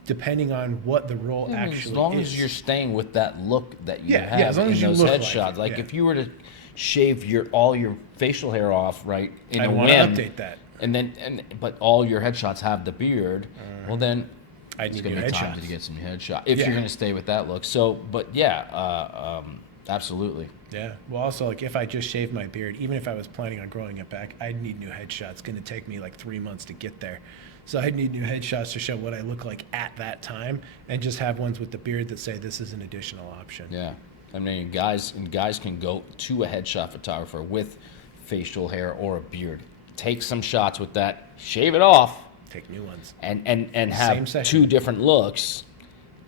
depending on what the role actually is. As long as you're staying with that look that you have as long in as you those look headshots. like it, if you were to shave all your facial hair off, right, in I a want to whim, update that. But all your headshots have the beard, well then I it's need going new to be time headshots. to get some headshots if you're going to stay with that look. So, but yeah, absolutely. Yeah. Well, also, like, if I just shaved my beard, even if I was planning on growing it back, I'd need new headshots. It's going to take me like 3 months to get there. So I'd need new headshots to show what I look like at that time and just have ones with the beard that say this is an additional option. Yeah. I mean, guys can go to a headshot photographer with facial hair or a beard. Take some shots with that, shave it off, Take new ones. and have two different looks.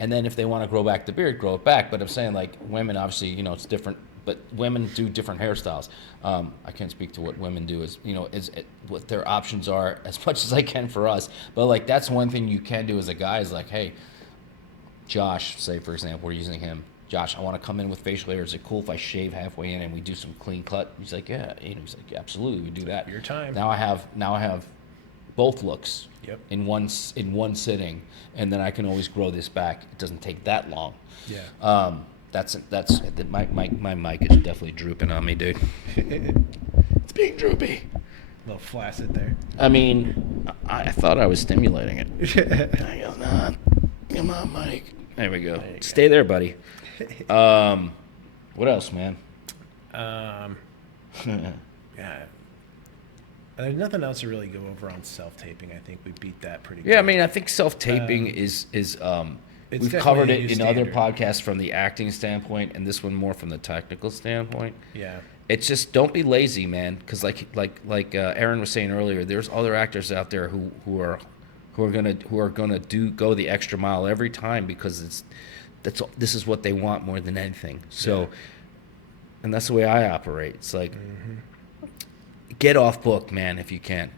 And then if they want to grow back the beard, grow it back. But I'm saying, like, women, obviously, it's different. But women do different hairstyles. I can't speak to what women do, what their options are as much as I can for us. But, like, that's one thing you can do as a guy is, like, hey, Josh, say, for example, we're using him. Josh, I want to come in with facial hair. Is it cool if I shave halfway in and we do some clean cut? He's like, yeah. He's like, absolutely, we do that. Your time. Now I have both looks. Yep. In one sitting, and then I can always grow this back. It doesn't take that long. Yeah. That's my mic is definitely drooping on me, dude. It's being droopy. A little flaccid there. I mean, I thought I was stimulating it. I go, nah, come on, Mike. There we go. Stay there, buddy. What else, man? Yeah. There's nothing else to really go over on self-taping. I think we beat that pretty good. Yeah, I mean, I think self-taping is we've covered it in other podcasts from the acting standpoint, and this one more from the technical standpoint. Yeah. It's just don't be lazy, man, because like Aaron was saying earlier, there's other actors out there who are gonna go the extra mile every time because this is what they want more than anything. So, and that's the way I operate. It's like. Get off book, man, if you can.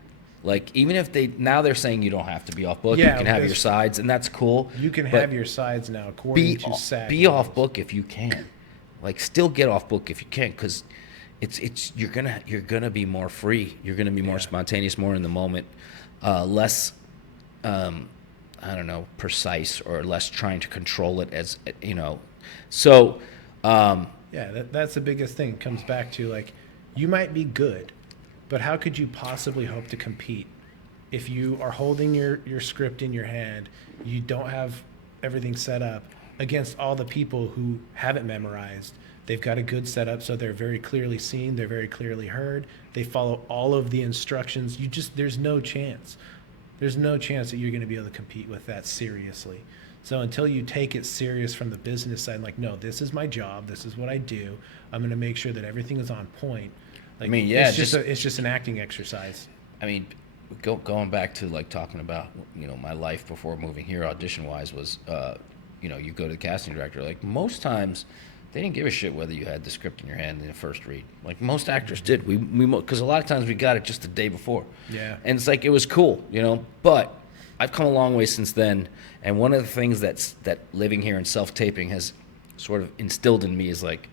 Like, even if they're saying you don't have to be off book. Yeah, you can have your sides, and that's cool. You can have your sides now according to SAG. Be off book if you can. Like, still get off book if you can, because you're gonna be more free. You're gonna be more spontaneous, more in the moment, less I don't know, precise, or less trying to control it as So that's the biggest thing. It comes back to, like, you might be good, but how could you possibly hope to compete if you are holding your script in your hand, you don't have everything set up against all the people who have it memorized? They've got a good setup, so they're very clearly seen, they're very clearly heard, they follow all of the instructions. There's no chance. There's no chance that you're going to be able to compete with that seriously. So until you take it serious from the business side, like, no, this is my job, this is what I do, I'm going to make sure that everything is on point. Like, I mean, yeah, it's just an acting exercise. I mean, going back to, like, talking about, my life before moving here, audition-wise, was, you go to the casting director. Like, most times, they didn't give a shit whether you had the script in your hand in the first read. Like, most actors did. Because a lot of times we got it just the day before. Yeah. And it's like, it was cool, But I've come a long way since then. And one of the things that living here and self-taping has sort of instilled in me is, like,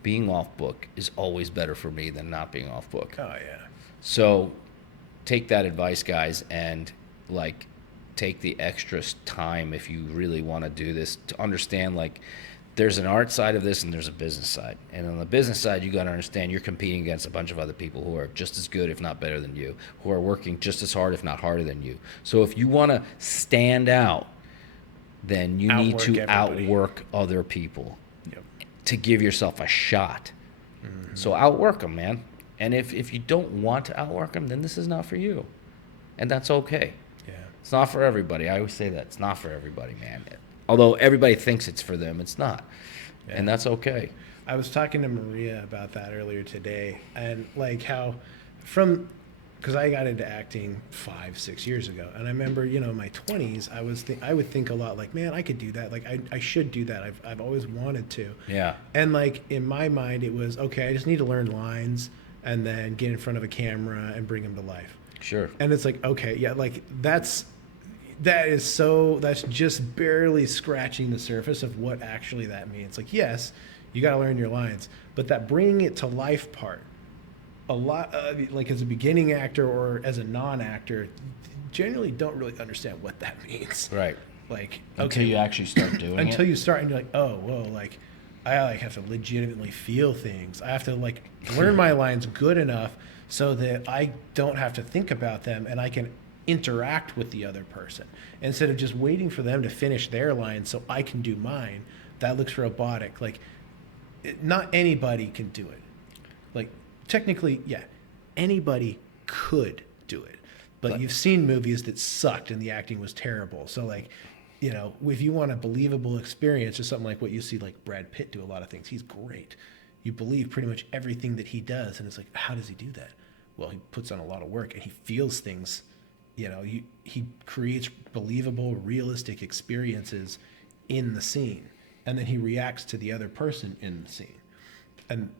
being off book is always better for me than not being off book. Oh, yeah. So take that advice, guys, and, like, take the extra time if you really want to do this to understand, like, there's an art side of this and there's a business side. And on the business side, you got to understand you're competing against a bunch of other people who are just as good, if not better than you, who are working just as hard, if not harder than you. So if you want to stand out, then you need to outwork other people to give yourself a shot. Mm-hmm. So outwork them, man. And if you don't want to outwork them, then this is not for you. And that's okay. Yeah. It's not for everybody. I always say that. It's not for everybody, man. Although everybody thinks it's for them, it's not. and that's okay. I was talking to Maria about that earlier today, and like how from because I got into acting 5, 6 years ago, and I remember, in my 20s, I would think a lot like, man, I could do that. Like I should do that. I've always wanted to. Yeah. And like in my mind, it was okay. I just need to learn lines and then get in front of a camera and bring them to life. Sure. And it's like, okay, yeah, like that's just barely scratching the surface of what actually that means. Like, yes, you got to learn your lines, but that bringing it to life part, a lot like as a beginning actor or as a non-actor, generally don't really understand what that means. Right. Like, Until you actually start doing it. until you start and you're like, oh, whoa, like I like have to legitimately feel things. I have to like learn my lines good enough so that I don't have to think about them and I can interact with the other person instead of just waiting for them to finish their line so I can do mine. That looks robotic. Like, not anybody can do it. Like, technically, yeah, anybody could do it. But you've seen movies that sucked and the acting was terrible. So, like, if you want a believable experience or something like what you see, like Brad Pitt do a lot of things, he's great. You believe pretty much everything that he does. And it's like, how does he do that? Well, he puts on a lot of work and he feels things. He creates believable, realistic experiences in the scene. And then he reacts to the other person in the scene. And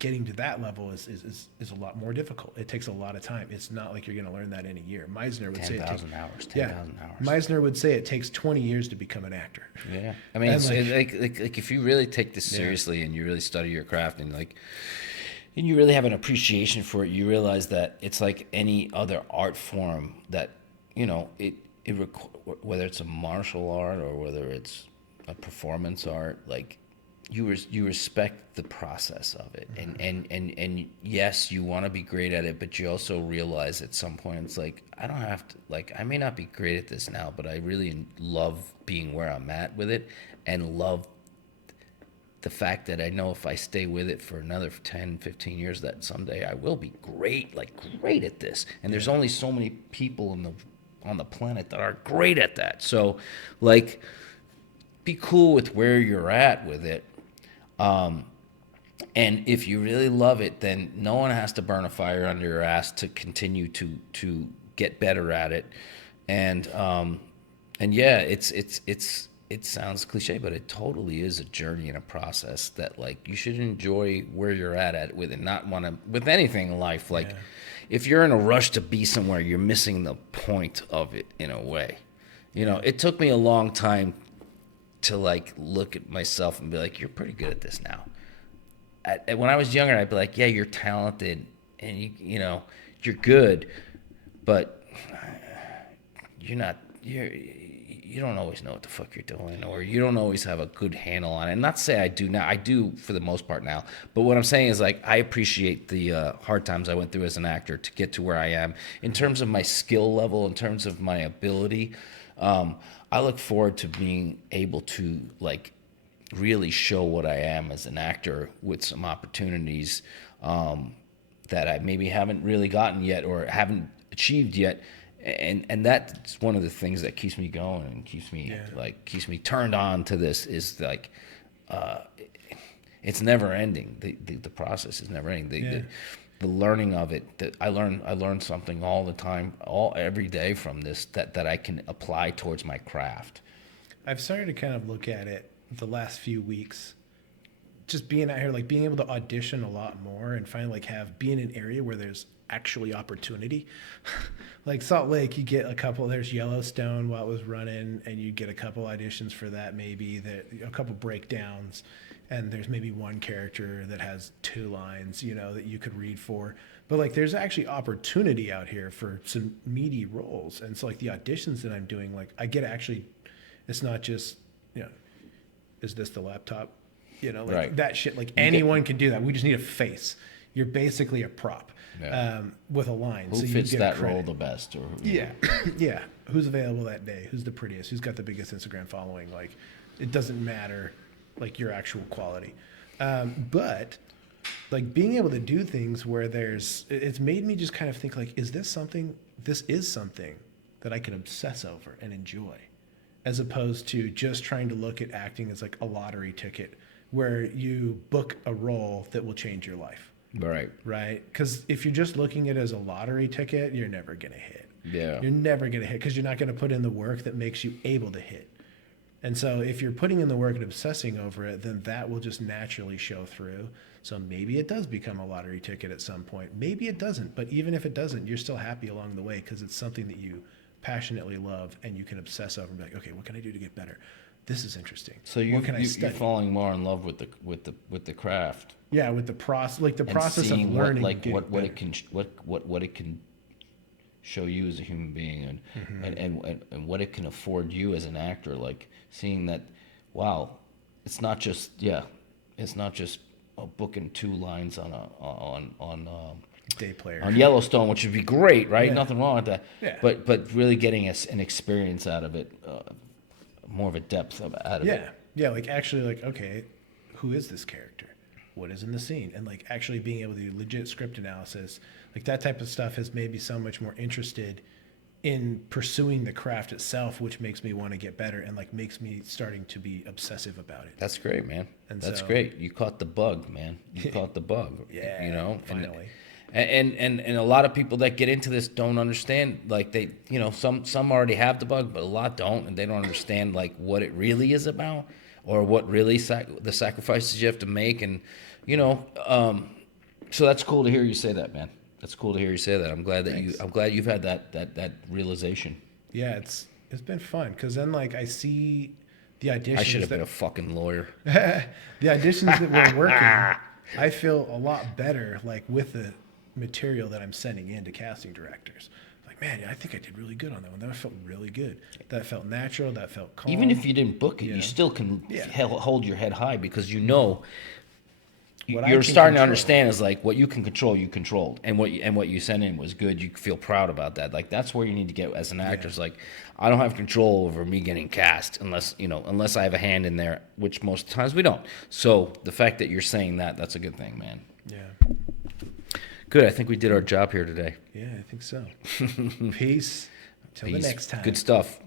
getting to that level is a lot more difficult. It takes a lot of time. It's not like you're going to learn that in a year. Meisner would say 10,000 hours. 10,000 hours. Meisner would say it takes 20 years to become an actor. Yeah. I mean, it's like if you really take this seriously and you really study your craft and you really have an appreciation for it, you realize that it's like any other art form that, whether it's a martial art or whether it's a performance art, like you respect the process of it. And yes, you want to be great at it, but you also realize at some point it's like, I don't have to, like, I may not be great at this now, but I really love being where I'm at with it and love the fact that I know if I stay with it for another 10, 15 years, that someday I will be great at this. And there's only so many people on the planet that are great at that. So, like, be cool with where you're at with it. And if you really love it, then no one has to burn a fire under your ass to continue to get better at it. And yeah, it sounds cliche, but it totally is a journey and a process that, like, you should enjoy where you're at with it, not want to, with anything in life. Like, if you're in a rush to be somewhere, you're missing the point of it in a way. It took me a long time to, like, look at myself and be like, you're pretty good at this now. When I was younger, I'd be like, yeah, you're talented and you're good, but you don't always know what the fuck you're doing, or you don't always have a good handle on it. And not to say I do now. I do for the most part now. But what I'm saying is, like, I appreciate the hard times I went through as an actor to get to where I am. In terms of my skill level, in terms of my ability, I look forward to being able to, like, really show what I am as an actor with some opportunities that I maybe haven't really gotten yet or haven't achieved yet. And that's one of the things that keeps me going and keeps me turned on to this, is like, it's never ending. The process is never ending. The learning of it, that I learn something all the time, every day from this that I can apply towards my craft. I've started to kind of look at it the last few weeks, just being out here, like being able to audition a lot more and finally be in an area where there's actually opportunity. Like Salt Lake, you get a couple, there's Yellowstone while it was running, and you get a couple auditions for that, maybe a couple breakdowns, and there's maybe one character that has 2 lines, that you could read for. But like, there's actually opportunity out here for some meaty roles. And so, like, the auditions that I'm doing, like, I get actually, it's not just, is this the laptop? Right. That shit, like, anyone can do that. We just need a face. You're basically a prop with a line. Who so you fits get that credit. role the best? Or Yeah. Who's available that day? Who's the prettiest? Who's got the biggest Instagram following? Like, it doesn't matter, like, your actual quality. But like, being able to do things where it's made me just kind of think, like, this is something that I can obsess over and enjoy. as opposed to just trying to look at acting as like a lottery ticket where you book a role that will change your life. Right. Right? Because if you're just looking at it as a lottery ticket, you're never going to hit. Yeah. You're never going to hit because you're not going to put in the work that makes you able to hit. And so if you're putting in the work and obsessing over it, then that will just naturally show through. So maybe it does become a lottery ticket at some point. Maybe it doesn't. But even if it doesn't, you're still happy along the way because it's something that you passionately love and you can obsess over and be like, okay, what can I do to get better? This is interesting. So what can I you're study? falling more in love with the craft. Yeah, with the process, like the And process of seeing learning, what getting it can what it can show you as a human being, and what it can afford you as an actor. Like seeing that, wow, it's not just a book and 2 lines on day player. on Yellowstone, which would be great, right? Yeah. Nothing wrong with that. Yeah. But really getting an experience out of it, more of a depth out of it. Yeah, like actually, like, okay, who is this character? What is in the scene? And like actually being able to do legit script analysis, like that type of stuff has made me so much more interested in pursuing the craft itself, which makes me want to get better and like makes me starting to be obsessive about it. That's great, man. And That's so- great. You caught the bug, man. You caught the bug. Yeah, You know, finally. And a lot of people that get into this don't understand. Like they, you know, some already have the bug, but a lot don't, and they don't understand like what it really is about, or what really the sacrifices you have to make, and you know. So that's cool to hear you say that, man. That's cool to hear you say that. I'm glad that Thanks. I'm glad you've had that realization. Yeah, it's been fun because then like I see the auditions. I should have that, been a fucking lawyer. the auditions that we're working. I feel a lot better like with the material that I'm sending in to casting directors. Like, man, yeah, I think I did really good on that one. That felt really good. That felt natural. That felt calm. Even if you didn't book it, Yeah. you still can Yeah. hold your head high because you know What I you're can starting to control. understand is like what you can control, you controlled, and what you sent in was good. You feel proud about that. Like that's where you need to get as an actor. It's like I don't have control over me getting cast unless I have a hand in there, which most times we don't. So the fact that you're saying that's a good thing, man. Yeah. Good. I think we did our job here today. Yeah, I think so. Peace. Till the Peace. next time. Good stuff.